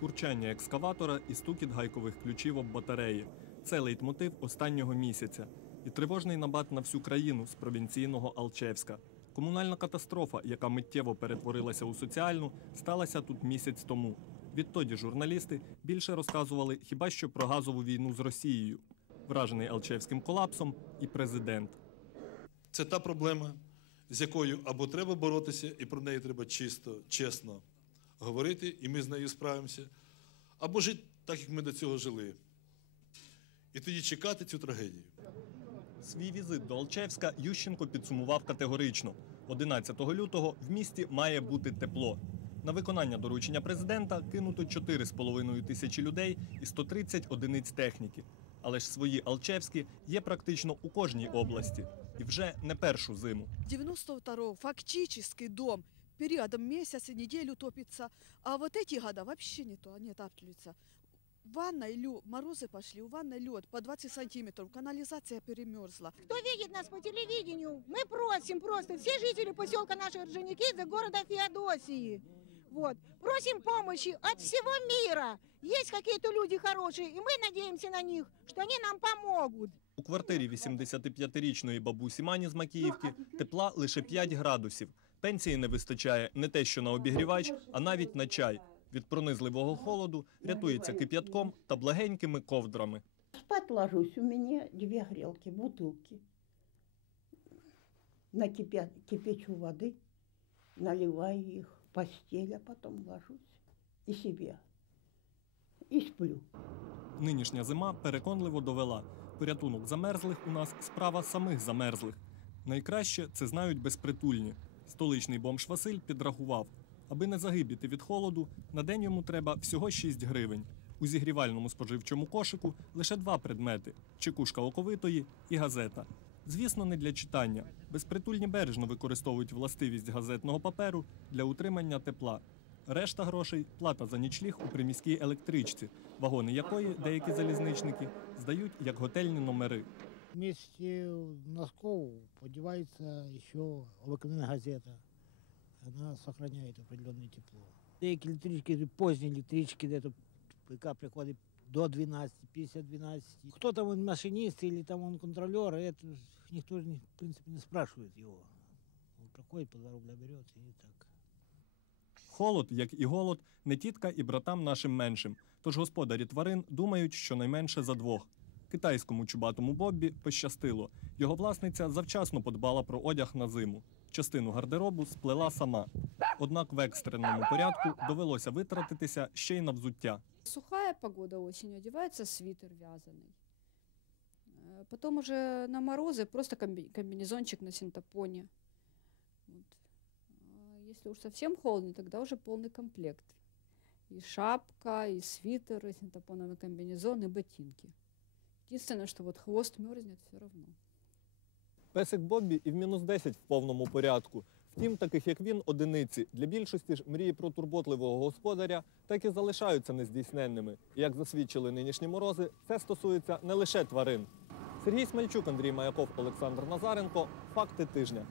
хурчання екскаватора і стукіт гайкових ключів об батареї. Це лейтмотив останнього місяця. І тривожний набат на всю країну з провінційного Алчевська. Комунальна катастрофа, яка миттєво перетворилася у соціальну, сталася тут місяць тому. Відтоді журналісти більше розказували хіба що про газову війну з Росією. Вражений Алчевським колапсом і президент. Це та проблема, з якою або треба боротися, і про неї треба чисто, чесно говорити, і ми з нею справимося, або жити так, як ми до цього жили. І тоді чекати цю трагедію. Свій візит до Алчевська Ющенко підсумував категорично. 11 лютого в місті має бути тепло. На виконання доручення президента кинуто 4,5 тисячі людей і 130 одиниць техніки. Але ж свої Алчевські є практично у кожній області. І вже не першу зиму. 92 фактически дом периодом месяц и неделю топится, а вот эти года вообще не то, они отапливаются. В ванной лед, морозы пошли, у ванной лед по 20 сантиметров, канализация перемерзла. Кто видит нас по телевидению, мы просим просто все жители поселка наши Орджоникидзе, города Феодосии. Вот. Просим помощи от всего мира. Есть какие-то люди хорошие, и мы надеемся на них, что они нам помогут. У квартирі 85-річної бабусі Мані з Макіївки тепла лише 5 градусів. Пенсії не вистачає не те, що на обігрівач, а навіть на чай. Від пронизливого холоду рятується кип'ятком та благенькими ковдрами. Спать ложусь, у меня две грелки, бутылки. Накипя... Кипячу воды, наливаю в постель, а потом ложусь и себе. И сплю. Нинішня зима переконливо довела. Порятунок замерзлих у нас справа самих замерзлих. Найкраще це знають безпритульні. Столичний бомж Василь підрахував. Аби не загибіти від холоду, на день йому треба всього 6 гривень. У зігрівальному споживчому кошику лише два предмети: чекушка оковитої і газета. Звісно, не для читання. Безпритульні бережно використовують властивість газетного паперу для утримання тепла. Решта грошей плата за нічліг у приміській електричці, вагони якої деякі залізничники здають як готельні номери. Вместе носков подевается еще обыкновенная газета. Она сохраняет определенное тепло. Деякі електрички, поздні електрички, де тут ПК приходить до 12, після 12. Хто там он машинист или там он контролер, это не- в принципе, не спрашивает его. Он приходит, по 2 рубля берет и так. Холод, як і голод, не тітка і братам нашим меншим. Тож господарі тварин думають, що найменше за двох. Китайському чубатому Боббі пощастило. Його власниця завчасно подбала про одяг на зиму. Частину гардеробу сплела сама. Однак в екстреному порядку довелося витратитися ще й на взуття. Сухая погода осенью, одевается свитер вязаный. Э, Потом уже на морозы просто комби- комбинезончик на синтепоне. Вот. А Если уж совсем холодно, тогда уже полный комплект. И шапка, и свитер, и синтепоновый комбинезон, и ботинки. Единственное, что вот хвост мерзнет все равно. Песик Боббі і в мінус 10 в повному порядку. Втім, таких як він, одиниці. Для більшості ж мрії про турботливого господаря так і залишаються нездійсненними. Як засвідчили нинішні морози, це стосується не лише тварин. Сергій Смельчук, Андрій Маяков, Олександр Назаренко. Факти тижня.